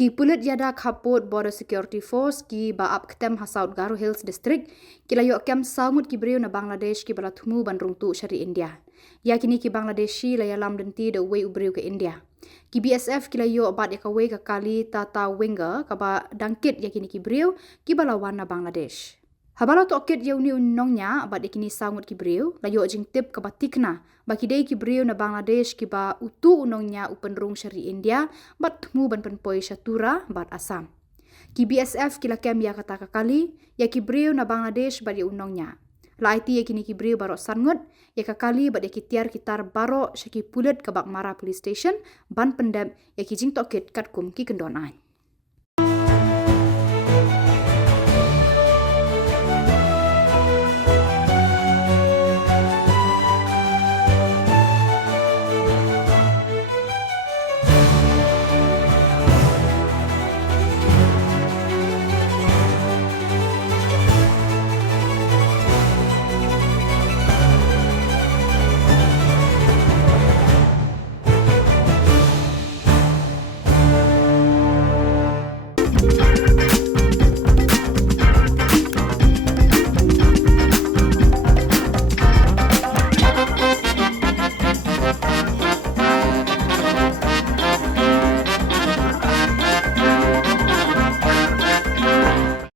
Ki pulit yada kaput Border Security Force ki baap ketem hasaut Garo Hills District ki layok kem sangut ki beriu na Bangladesh ki balathumu bandrung tu syari India. Ya kini ki Bangladeshi layalam denti de way uberiu ke India. Ki BSF ki layok bat yakaway ke kali tata winger kaba dangkit ya kini ki beriu ki balawan na Bangladesh. Habala tokit ya uni unongnya bat ikini sangut ki beriu layok jingtip ke batikna baki dei ki beriu na Bangladesh ki ba utu unongnya upenrung syari India bat mu ban penpoi syatura bat Assam. Ki BSF ki lakem ya kata kakali ya ki beriu na Bangladesh bat ya unongnya. La IT ya kini ki beriu barok sangut ya kakali bat ya ki tiar kitar barok syaki pulit ke Bakmara Police Station ban pendem ya ki jing tokit katkum ki kendonai.